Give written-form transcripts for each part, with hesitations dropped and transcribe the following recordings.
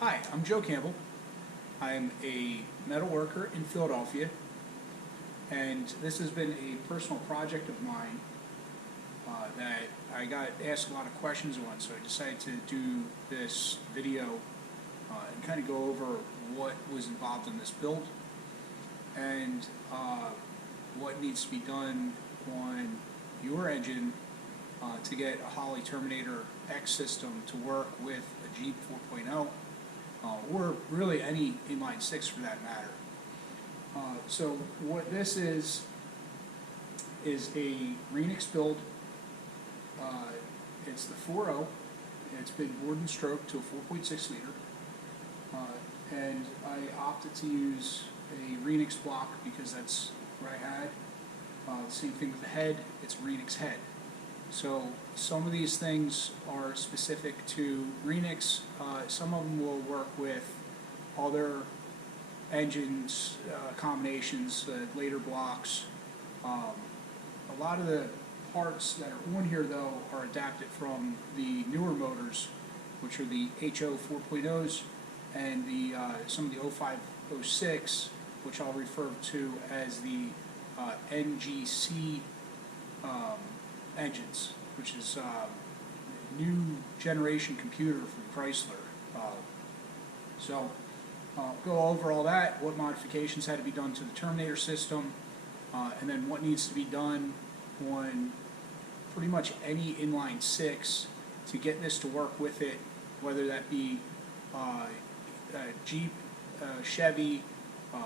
Hi, I'm Joe Campbell. I'm a metal worker in Philadelphia, and this has been a personal project of mine that I got asked a lot of questions on, so I decided to do this video and kind of go over what was involved in this build and what needs to be done on your engine to get a Holley Terminator X system to work with a Jeep 4.0. Or really any inline 6 for that matter. So what this is a Renix build. It's the 4.0. It's been bored and stroked to a 4.6 liter. And I opted to use a Renix block because that's what I had. Same thing with the head, it's Renix head. So some of these things are specific to Renix. Some of them will work with other engines, combinations, later blocks. A lot of the parts that are on here though are adapted from the newer motors, which are the HO 4.0s and the some of the 05, 06, which I'll refer to as the NGC engines, which is a new generation computer from Chrysler. So go over all that, what modifications had to be done to the Terminator system, and then what needs to be done on pretty much any inline 6 to get this to work with it, whether that be Jeep, Chevy,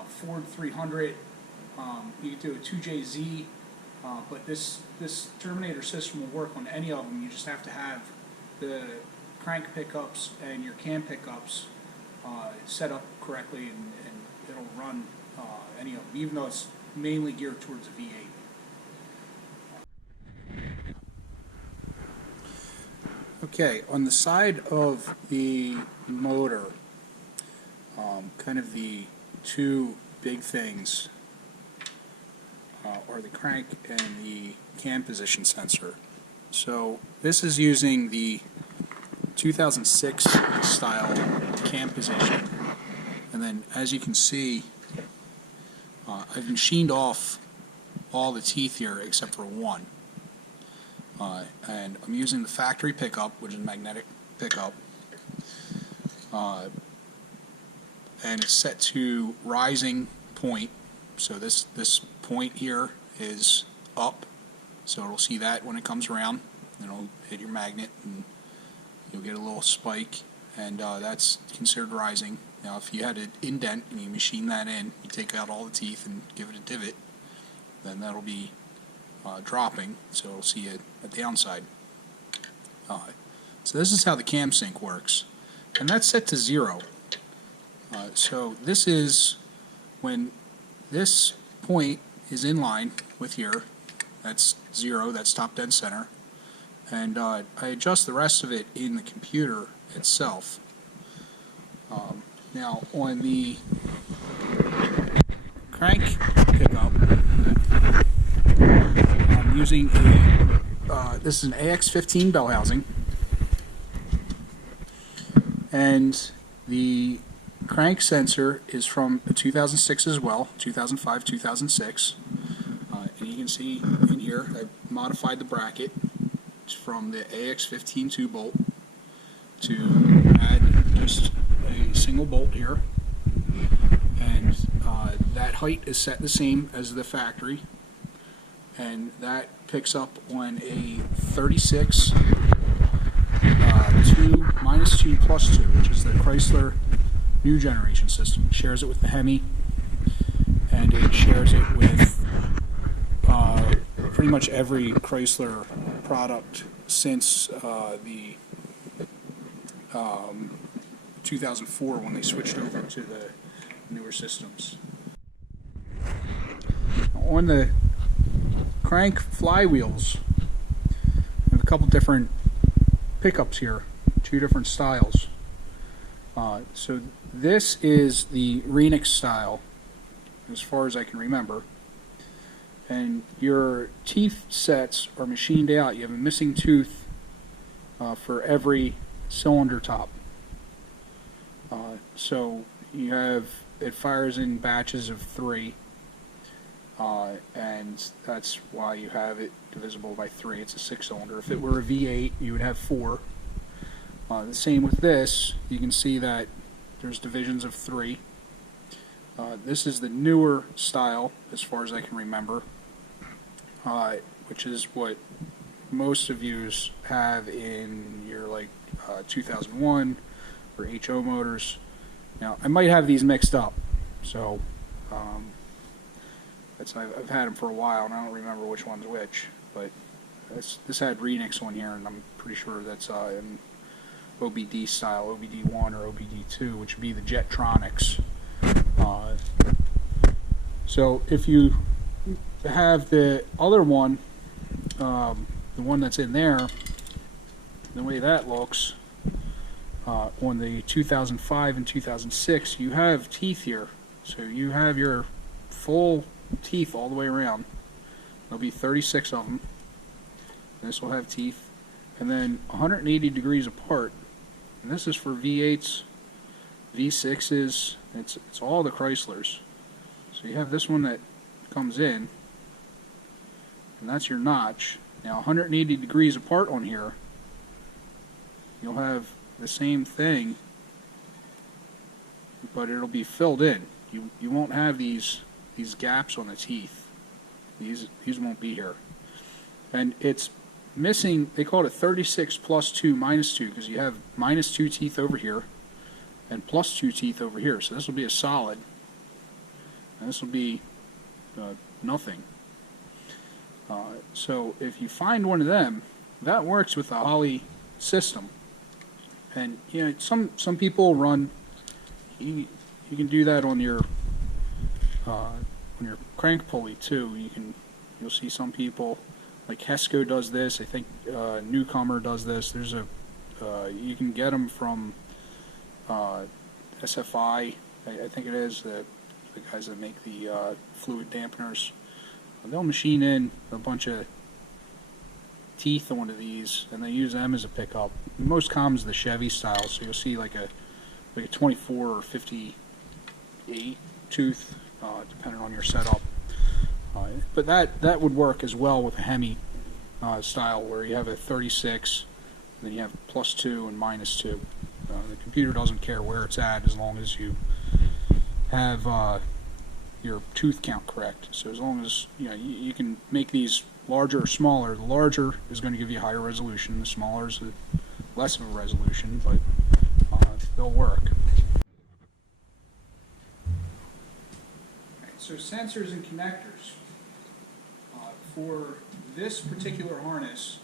Ford 300, you could do a 2JZ, but this Terminator system will work on any of them. You just have to have the crank pickups and your cam pickups set up correctly, and it'll run any of them, even though it's mainly geared towards a V8. Okay, on the side of the motor, kind of the two big things are the crank and the cam position sensor. So this is using the 2006 style cam position, and then as you can see, I've machined off all the teeth here except for one, and I'm using the factory pickup, which is a magnetic pickup, and it's set to rising point. So this point here is up, so it'll see that when it comes around, and it'll hit your magnet and you'll get a little spike, and that's considered rising. Now if you had an indent and you machine that in, you take out all the teeth and give it a divot, then that'll be dropping, so it'll see a downside. So this is how the cam sync works, and that's set to 0. So this is when this point is in line with here, that's 0, that's top dead center, and I adjust the rest of it in the computer itself. Now on the crank pickup, I'm using this is an AX15 bell housing, and the crank sensor is from a 2006 as well, 2005, 2006, and you can see in here I modified the bracket from the AX15 2-bolt to add just a single bolt here, and that height is set the same as the factory, and that picks up on a 36 2 minus 2 plus 2, which is the Chrysler new generation system. It shares it with the Hemi, and it shares it with pretty much every Chrysler product since the 2004 when they switched over to the newer systems. On the crank flywheels, I have a couple different pickups here, two different styles. So this is the Renix style, as far as I can remember. And your teeth sets are machined out. You have a missing tooth for every cylinder top. So you have, it fires in batches of 3, and that's why you have it divisible by 3. It's a 6-cylinder. If it were a V8, you would have 4. The same with this. You can see that there's divisions of 3. This is the newer style, as far as I can remember, which is what most of you have in your 2001 or HO motors. Now, I might have these mixed up, so I've had them for a while, and I don't remember which one's which. But this had Renix on here, and I'm pretty sure that's in OBD style, OBD1 or OBD2, which would be the Jetronics. So if you have the other one, the one that's in there, the way that looks, on the 2005 and 2006, you have teeth here. So you have your full teeth all the way around. There'll be 36 of them. This will have teeth. And then 180 degrees apart. And this is for V8s, V6s, it's all the Chryslers. So you have this one that comes in, and that's your notch. Now 180 degrees apart on here, you'll have the same thing, but it'll be filled in. You won't have these gaps on the teeth. These won't be here. And it's missing, they call it a 36 plus 2 minus 2, because you have minus 2 teeth over here and plus 2 teeth over here. So this will be a solid, and this will be nothing. So if you find one of them, that works with the Holley system. And you know, some people run, you can do that on your crank pulley too. You'll see some people, like Hesco does this. I think Newcomer does this. There's a you can get them from SFI. I think it is the guys that make the fluid dampeners. They'll machine in a bunch of teeth onto these, and they use them as a pickup. Most common is the Chevy style, so you'll see like a 24 or 58 tooth, depending on your setup. But that would work as well with a Hemi style, where you have a 36, and then you have plus 2 and minus 2. The computer doesn't care where it's at as long as you have your tooth count correct. So as long as you can make these larger or smaller. The larger is going to give you higher resolution. The smaller is less of a resolution, but they'll work. Right, so sensors and connectors. For this particular harness,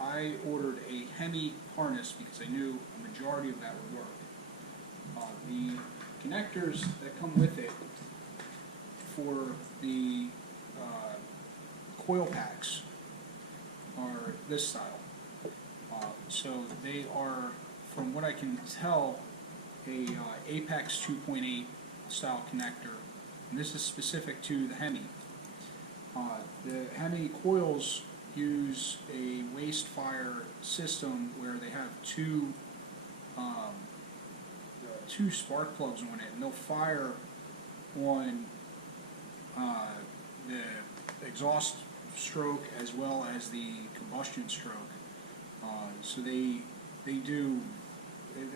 I ordered a Hemi harness because I knew a majority of that would work. The connectors that come with it for the coil packs are this style. So they are, from what I can tell, a Apex 2.8 style connector, and this is specific to the Hemi. The Hemi coils use a waste fire system where they have two spark plugs on it, and they'll fire on the exhaust stroke as well as the combustion stroke. So they're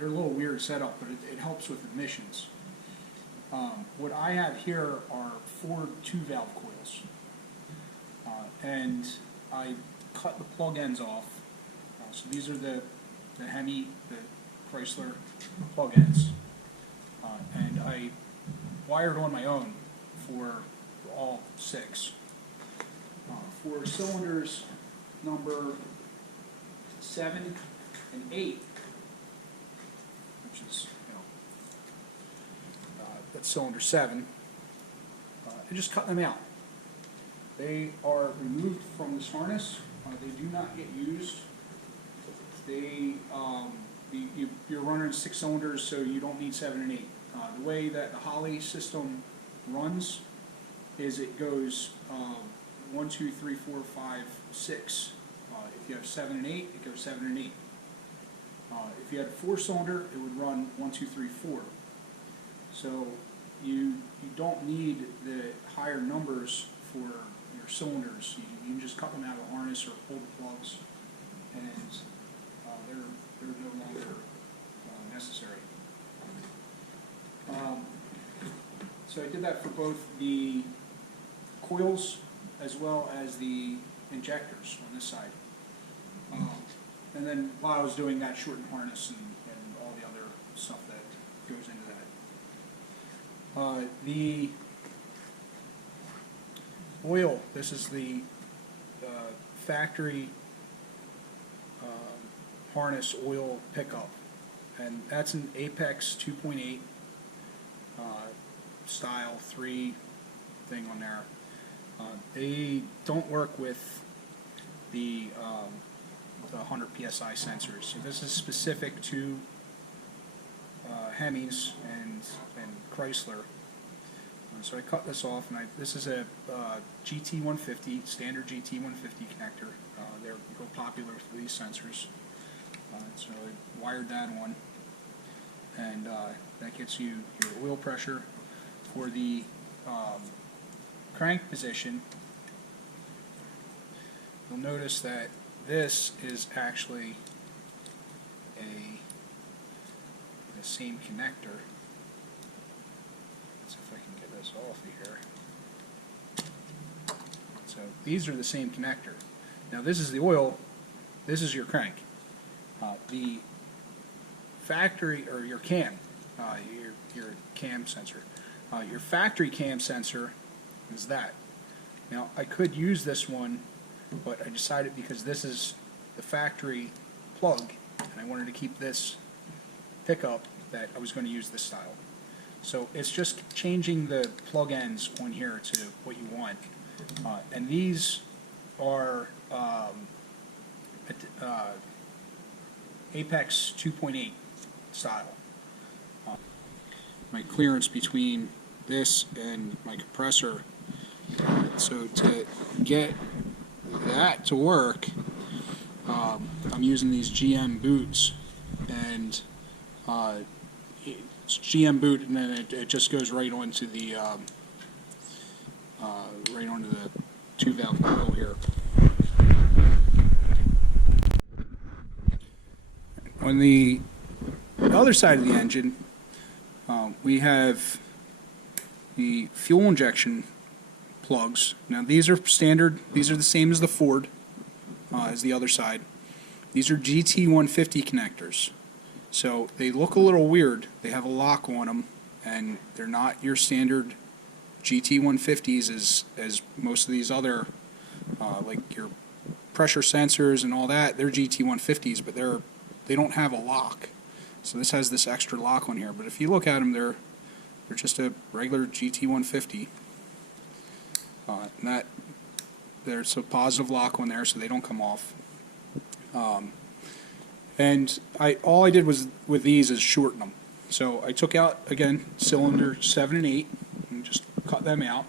a little weird setup, but it helps with emissions. What I have here are 4 2-valve coils, and I cut the plug ends off. So these are the Hemi, the Chrysler plug ends, and I wired on my own for all 6. For cylinders number 7 and 8, which is that's cylinder 7, I just cut them out. They are removed from this harness. They do not get used. You're running 6 cylinders, so you don't need 7 and 8. The way that the Holley system runs is it goes 1, 2, 3, 4, 5, 6. If you have 7 and 8, it goes 7 and 8. If you had a 4-cylinder, it would run 1, 2, 3, 4. So you don't need the higher numbers for your cylinders. You can just cut them out of the harness or pull the plugs, and they're no longer necessary. So I did that for both the coils as well as the injectors on this side. And then while I was doing that, shortened harness and all the other stuff that goes into that. The oil, this is the factory harness oil pickup, and that's an Apex 2.8 style 3 thing on there. They don't work with the 100 psi sensors, so this is specific to Hemis and Chrysler. So I cut this off, and this is a GT150, standard GT150 connector. They're real popular for these sensors. So I wired that on, and that gets you your oil pressure. For the crank position, you'll notice that this is actually the same connector. Let's see if I can get this off of here. So these are the same connector. Now this is the oil, this is your crank. The factory, or your cam, your cam sensor. Your factory cam sensor is that. Now I could use this one, but I decided because this is the factory plug, and I wanted to keep this pickup, that I was going to use this style. So it's just changing the plug ends on here to what you want. And these are Apex 2.8 style. My clearance between this and my compressor, so to get that to work, I'm using these GM boots, and it's GM boot, and then it just goes right onto the 2-valve coil here. On the other side of the engine, we have the fuel injection plugs. Now these are standard, these are the same as the Ford, as the other side. These are GT150 connectors. So they look a little weird. They have a lock on them, and they're not your standard GT150s as most of these other, like your pressure sensors and all that. They're GT150s, but they don't have a lock. So this has this extra lock on here. But if you look at them, they're just a regular GT150. And there's a positive lock on there, so they don't come off. And all I did was with these is shorten them. So I took out, again, cylinder 7 and 8 and just cut them out.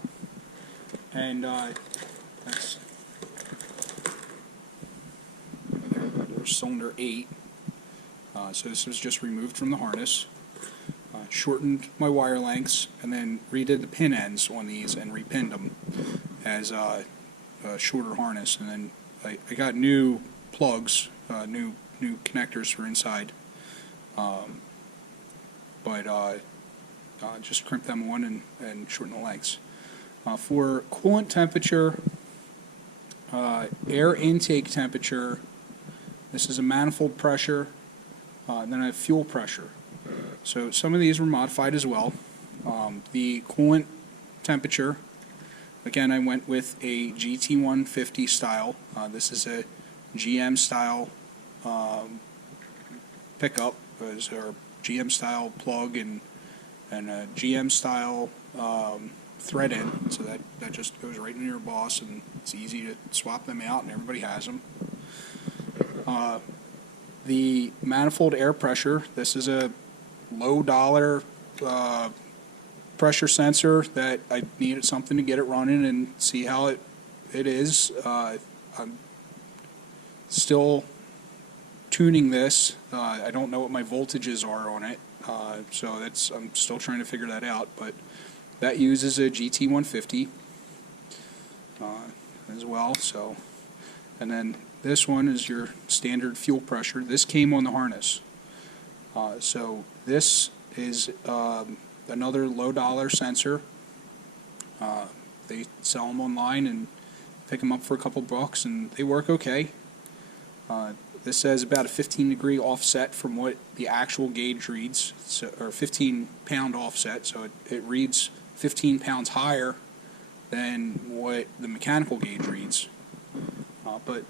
And there's cylinder 8. So this was just removed from the harness. Shortened my wire lengths, and then redid the pin ends on these and repinned them as a shorter harness. And then I got new plugs, new connectors for inside, but just crimped them on and shortened the lengths. For coolant temperature, air intake temperature, this is a manifold pressure, and then I have fuel pressure. So some of these were modified as well. The coolant temperature, again, I went with a GT150 style. This is a GM style pickup, or GM style plug, and a GM style thread in, so that just goes right into your boss, and it's easy to swap them out, and everybody has them. The manifold air pressure, this is a low dollar pressure sensor that I needed something to get it running and see how it is. I'm still tuning this. I don't know what my voltages are on it, so I'm still trying to figure that out. But that uses a GT150 as well. So, and then this one is your standard fuel pressure. This came on the harness. So this is another low dollar sensor. They sell them online and pick them up for a couple bucks, and they work okay. This says about a 15-degree offset from what the actual gauge reads, so, or 15-pound offset, so it reads 15 pounds higher than what the mechanical gauge reads. But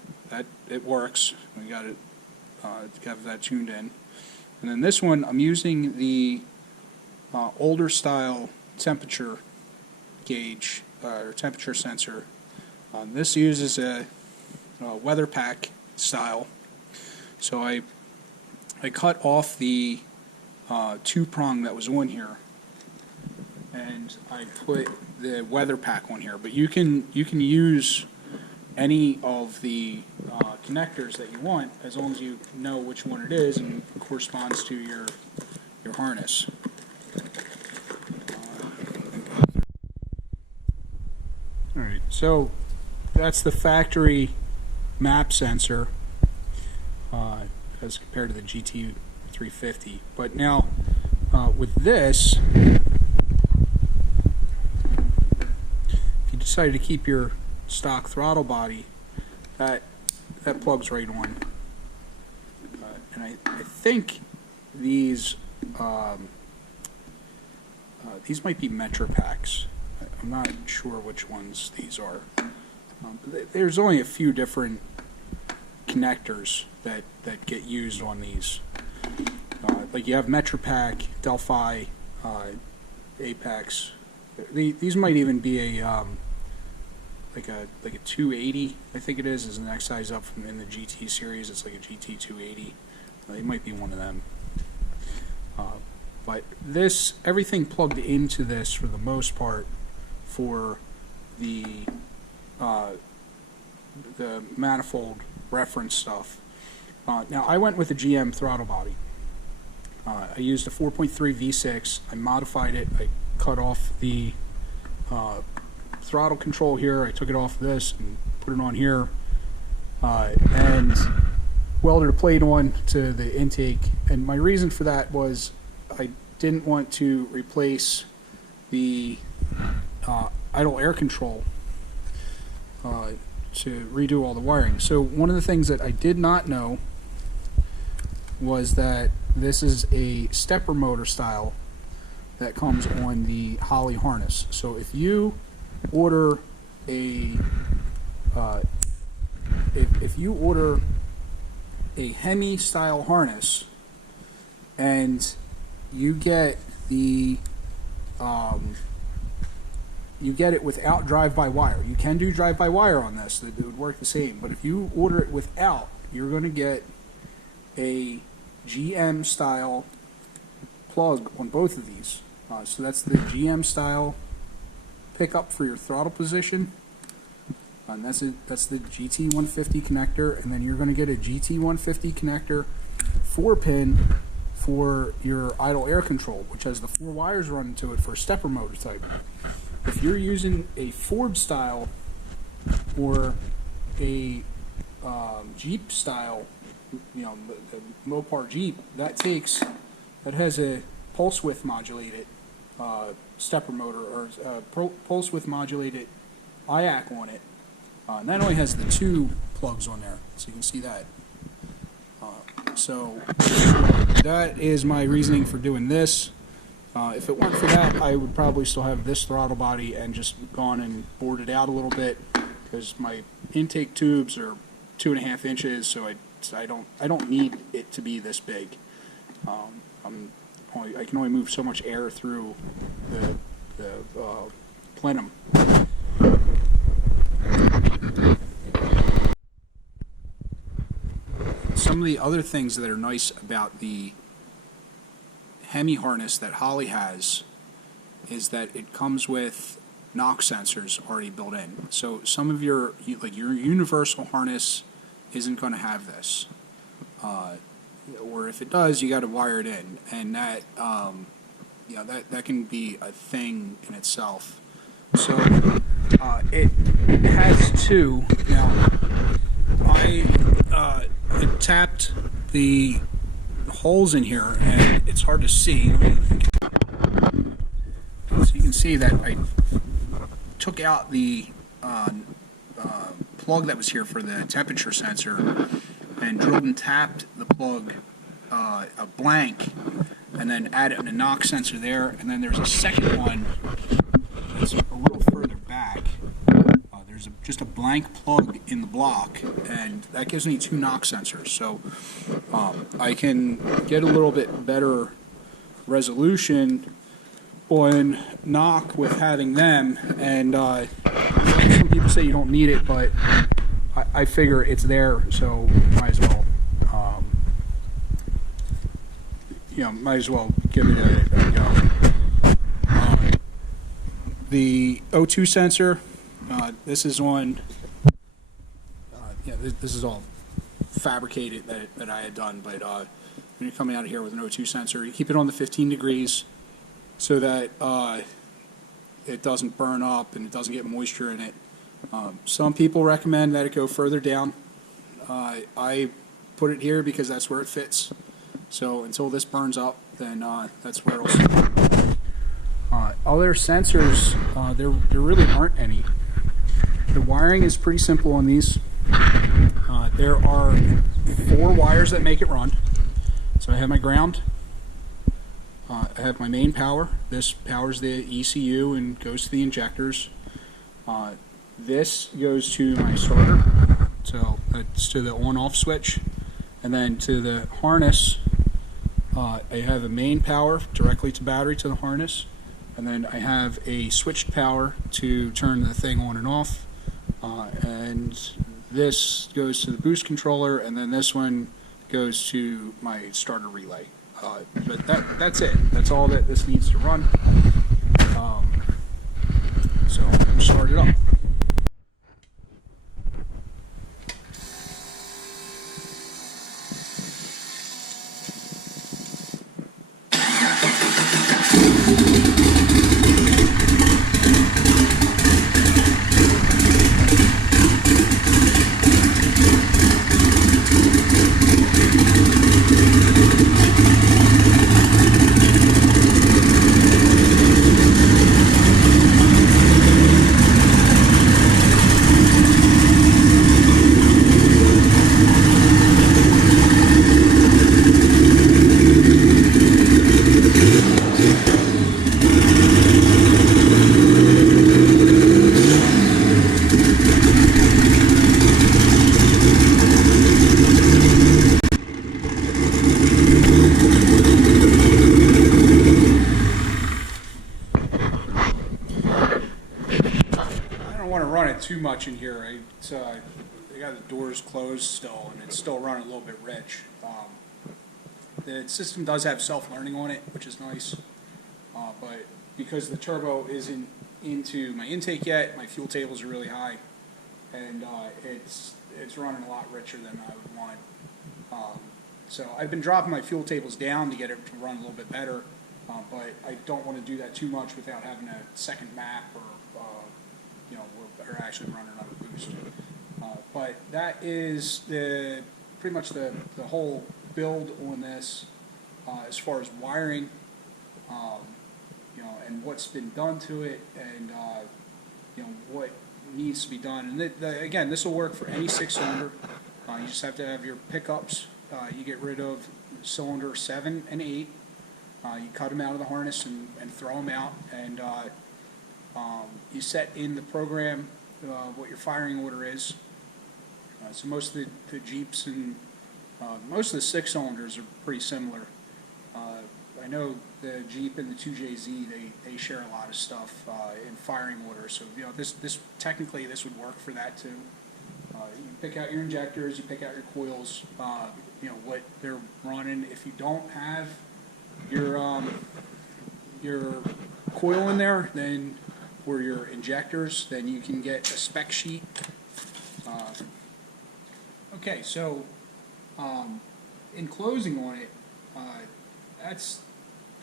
it works. We got it, have that tuned in. And then this one, I'm using the older style temperature gauge or temperature sensor. This uses a weather pack style. So I cut off the two-prong that was on here, and I put the weather pack on here. But you can use any of the connectors that you want, as long as you know which one it is and corresponds to your harness. All right, so that's the factory map sensor as compared to the GT350. But now with this, if you decide to keep your stock throttle body, that plugs right on. And I think these might be Metri packs. I'm not sure which ones these are. There's only a few different connectors that get used on these. Like you have Metri pack, Delphi, Apex. These might even be a like a 280, I think it is the next size up from in the GT series. It's like a GT 280. It might be one of them. But this, everything plugged into this for the most part for the manifold reference stuff. Now I went with a GM throttle body. I used a 4.3 V6. I modified it. I cut off the throttle control here. I took it off this and put it on here, and welded a plate on to the intake. And my reason for that was I didn't want to replace the idle air control to redo all the wiring. So one of the things that I did not know was that this is a stepper motor style that comes on the Holley harness. So if you order a if you order a Hemi style harness and you get the you get it without drive-by-wire. You can do drive-by-wire on this. It would work the same. But if you order it without, you're going to get a GM style plug on both of these. So that's the GM style pickup for your throttle position. And that's the GT150 connector. And then you're going to get a GT150 connector 4-pin for your idle air control, which has the 4 wires running to it for a stepper motor type. If you're using a Ford style or a Jeep style, you know, the Mopar Jeep, that has a pulse width modulated stepper motor or pulse width modulated IAC on it, and that only has the 2 plugs on there, so you can see that. So that is my reasoning for doing this. If it weren't for that, I would probably still have this throttle body and just gone and bored it out a little bit, because my intake tubes are 2.5 inches, so I don't need it to be this big. I can only move so much air through the plenum. Some of the other things that are nice about the Hemi harness that Holley has is that it comes with knock sensors already built in. So some of your universal harness isn't going to have this. or if it does, you got to wire it in, and that that can be a thing in itself. So it has two. Now I tapped the holes in here, and it's hard to see. So you can see that I took out the plug that was here for the temperature sensor and drilled and tapped the plug a blank, and then added a knock sensor there, and then there's a second one that's a little further back. There's just a blank plug in the block, and that gives me two knock sensors, so I can get a little bit better resolution on knock with having them. And some people say you don't need it, but I figure it's there, so might as well might as well give it a go. The O2 sensor, this is on, this is all fabricated that I had done, but when you're coming out of here with an O2 sensor, you keep it on the 15 degrees so that it doesn't burn up and it doesn't get moisture in it. Some people recommend that it go further down. I put it here because that's where it fits. So until this burns up, then that's where it'll sit. Other sensors, there really aren't any. The wiring is pretty simple on these. There are 4 wires that make it run. So I have my ground. I have my main power. This powers the ECU and goes to the injectors. This goes to my starter. So it's to the on-off switch. And then to the harness, I have a main power directly to battery to the harness, and then I have a switched power to turn the thing on and off, and this goes to the boost controller, and then this one goes to my starter relay. But that's it. That's all that this needs to run. So we'll start it up. Too much in here. I got the doors closed still, and it's still running a little bit rich. The system does have self-learning on it, which is nice, but because the turbo isn't into my intake yet, my fuel tables are really high, and it's running a lot richer than I would want. So I've been dropping my fuel tables down to get it to run a little bit better, but I don't want to do that too much without having a second map or we're actually running on a boost. But that is pretty much the whole build on this as far as wiring, and what's been done to it, and what needs to be done. And again, this will work for any 6-cylinder. You just have to have your pickups. You get rid of cylinder 7 and 8. You cut them out of the harness and throw them out, and you set in the program what your firing order is. So most of the Jeeps and most of the 6-cylinders are pretty similar. I know the Jeep and the 2JZ, they share a lot of stuff in firing order. So this technically this would work for that too. You pick out your injectors, you pick out your coils, what they're running. If you don't have your coil in there, then or your injectors, then you can get a spec sheet. Okay, so in closing on it, that's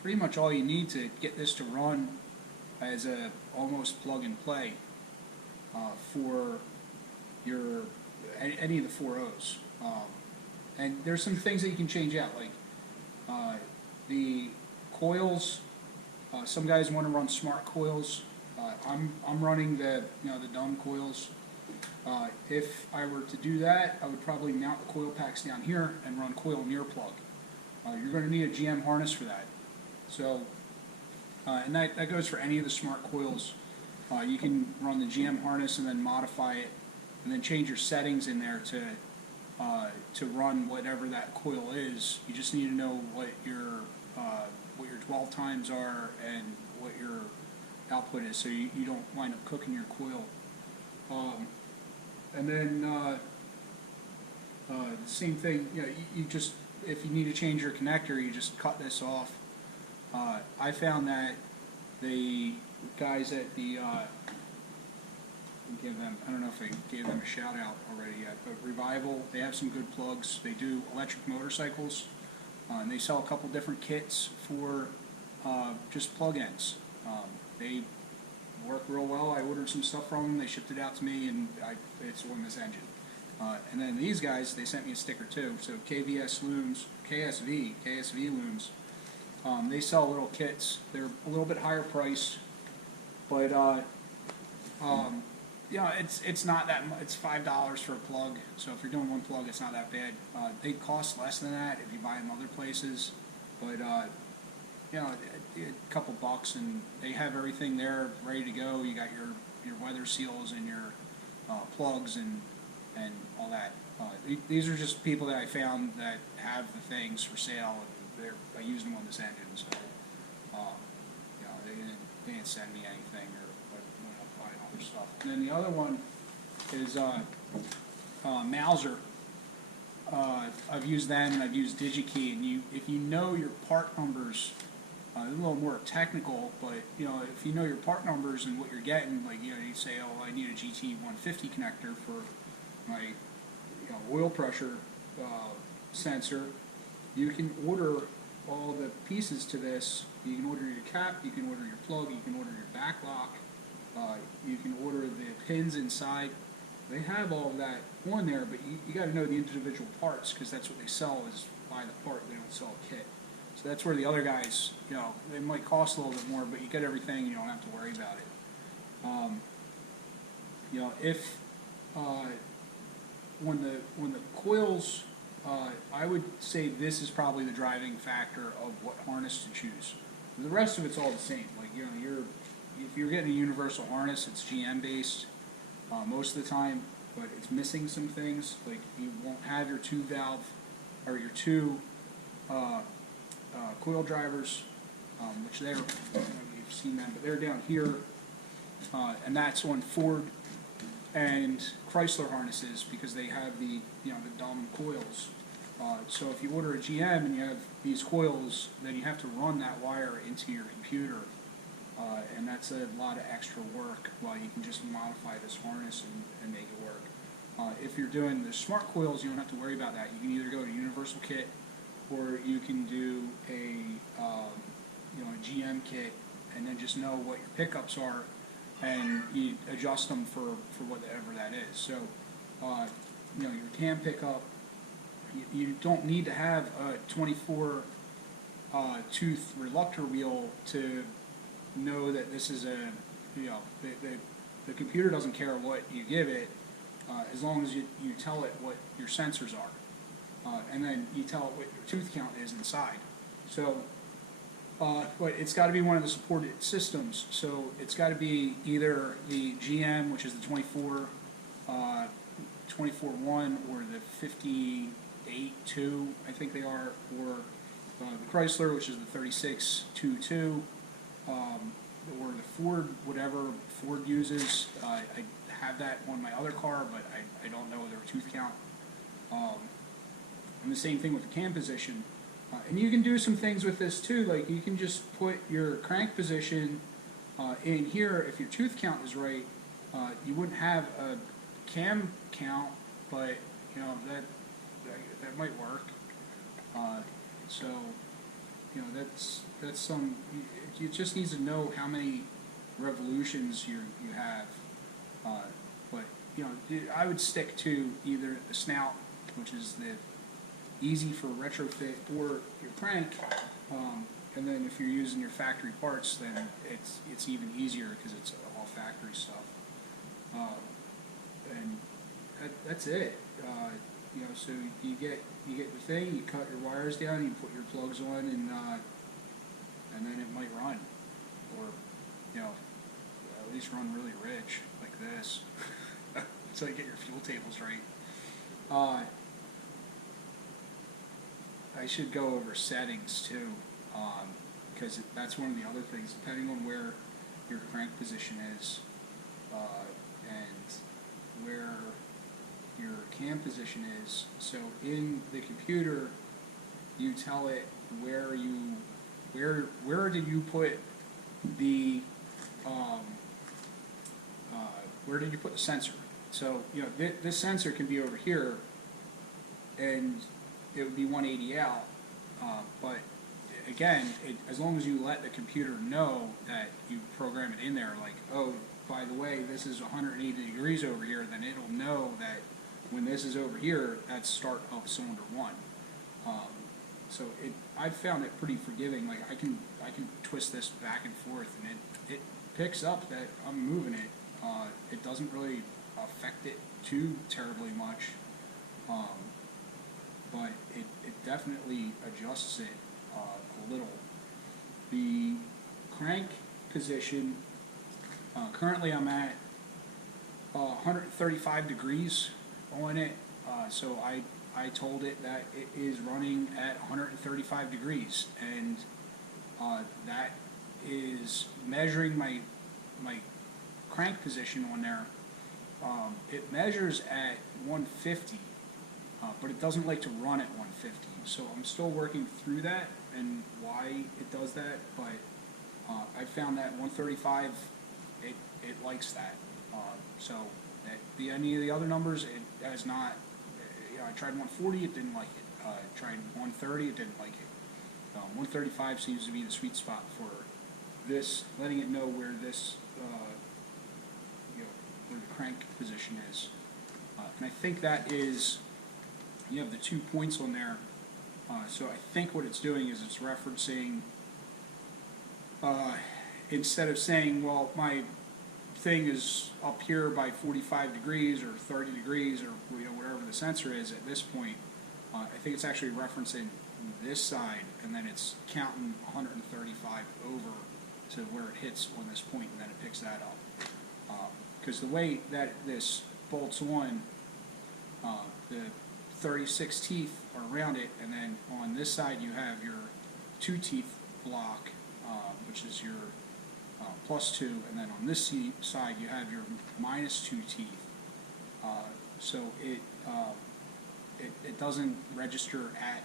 pretty much all you need to get this to run as a almost plug and play for your any of the 4.0s. And there's some things that you can change out, like the coils. Some guys want to run smart coils. I'm running the the dumb coils. If I were to do that, I would probably mount the coil packs down here and run coil near plug. You're going to need a GM harness for that. So, and that goes for any of the smart coils. You can run the GM harness and then modify it, and then change your settings in there to run whatever that coil is. You just need to know what your 12 times are and what your output is, so you don't wind up cooking your coil. And then the same thing, you just, if you need to change your connector, you just cut this off. I found that the guys at the, I don't know if I gave them a shout out already yet, but Revival, they have some good plugs. They do electric motorcycles, and they sell a couple different kits for just plug-ins. They work real well. I ordered some stuff from them. They shipped it out to me, and it's on this engine. And then these guys, they sent me a sticker too. So KVS looms, KSV looms. They sell little kits. They're a little bit higher priced, but it's not that much. It's $5 for a plug. So if you're doing one plug, it's not that bad. They cost less than that if you buy them other places, but a couple bucks, and they have everything there ready to go. You got your weather seals and your plugs and all that. These are just people that I found that have the things for sale, and I use them on this engine. So they didn't send me anything or went up buying other stuff. And then the other one is Mauser. I've used them, and I've used DigiKey, and if you know your part numbers. A little more technical, but if you know your part numbers and what you're getting, like you say, oh, I need a GT150 connector for my oil pressure sensor. You can order all the pieces to this. You can order your cap, you can order your plug, you can order your back lock, you can order the pins inside. They have all of that on there, but you got to know the individual parts, because that's what they sell is by the part. They don't sell a kit. So that's where the other guys, they might cost a little bit more, but you get everything, you don't have to worry about it. When the coils, I would say this is probably the driving factor of what harness to choose. The rest of it's all the same. Like if you're getting a universal harness, it's GM based most of the time, but it's missing some things. Like you won't have your two valve or your two coil drivers, which you've seen them, but they're down here, and that's on Ford and Chrysler harnesses, because they have the the dumb coils. So if you order a GM and you have these coils, then you have to run that wire into your computer, and that's a lot of extra work, while you can just modify this harness and make it work. If you're doing the smart coils, you don't have to worry about that. You can either go to Universal Kit, or you can do a GM kit, and then just know what your pickups are, and you adjust them for whatever that is. So, your cam pickup, you don't need to have a 24 tooth reluctor wheel to know that this is the computer doesn't care what you give it, as long as you tell it what your sensors are. And then you tell it what your tooth count is inside. So, but it's got to be one of the supported systems. So it's got to be either the GM, which is the 24.1, or the 58.2, I think they are, or the Chrysler, which is the 36.22, or the Ford, whatever Ford uses. I have that on my other car, but I don't know their tooth count. And the same thing with the cam position. And you can do some things with this too, like you can just put your crank position in here. If your tooth count is right, you wouldn't have a cam count, but that might work. So, you know, that's some. You just need to know how many revolutions you have. But you know, I would stick to either the snout, which is the easy for retrofit, or your crank. And then if you're using your factory parts, then it's even easier because it's all factory stuff. And that's it. You know, so you get the thing, you cut your wires down, you put your plugs on, and then it might run, or you know, at least run really rich like this. So you get your fuel tables right. I should go over settings too, because that's one of the other things, depending on where your crank position is, and where your cam position is. So in the computer, you tell it where did you put the where did you put the sensor. So you know this sensor can be over here, and it would be 180 out, but again, as long as you let the computer know that you program it in there, like, oh, by the way, this is 180 degrees over here, then it'll know that when this is over here, that's start of cylinder 1. So I've found it pretty forgiving. Like I can twist this back and forth, and it picks up that I'm moving it. It doesn't really affect it too terribly much. But it definitely adjusts it a little. The crank position, currently I'm at 135 degrees on it, so I told it that it is running at 135 degrees, and that is measuring my crank position on there. It measures at 150. But it doesn't like to run at 150, so I'm still working through that and why it does that, but I found that 135, it likes that. So at any of the other numbers, it has not. You know, I tried 140, it didn't like it. I tried 130, it didn't like it. 135 seems to be the sweet spot for this, letting it know where this, you know, where the crank position is. And I think that is. You have the 2 points on there, so I think what it's doing is it's referencing, instead of saying, well, my thing is up here by 45 degrees or 30 degrees or you know whatever the sensor is at this point, I think it's actually referencing this side, and then it's counting 135 over to where it hits on this point, and then it picks that up. Because the way that this bolts on, the 36 teeth are around it, and then on this side you have your 2 teeth block, which is your +2, and then on this side you have your -2 teeth. So it doesn't register at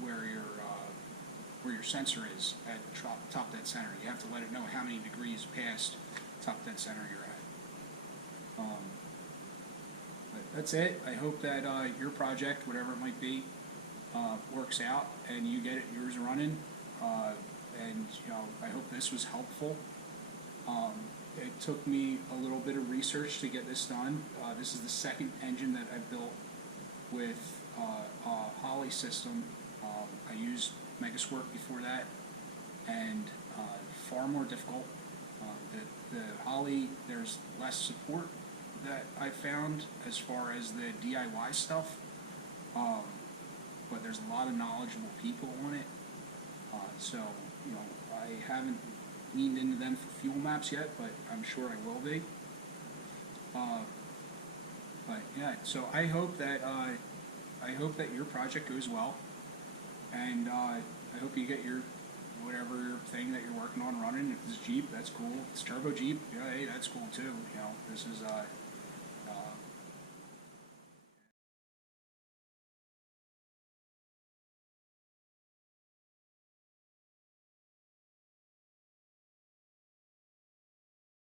where your sensor is at top dead center. You have to let it know how many degrees past top dead center you're at. But that's it. I hope that your project, whatever it might be, works out and you get yours running. And you know, I hope this was helpful. It took me a little bit of research to get this done. This is the second engine that I've built with a Holley system. I used Megasquirt before that, and far more difficult. The Holley, there's less support that I found as far as the DIY stuff, but there's a lot of knowledgeable people on it. So you know, I haven't leaned into them for fuel maps yet, but I'm sure I will be. But yeah, so I hope that your project goes well, and I hope you get your whatever thing that you're working on running. If it's Jeep, that's cool. If it's Turbo Jeep, yeah, hey, that's cool too. You know, this is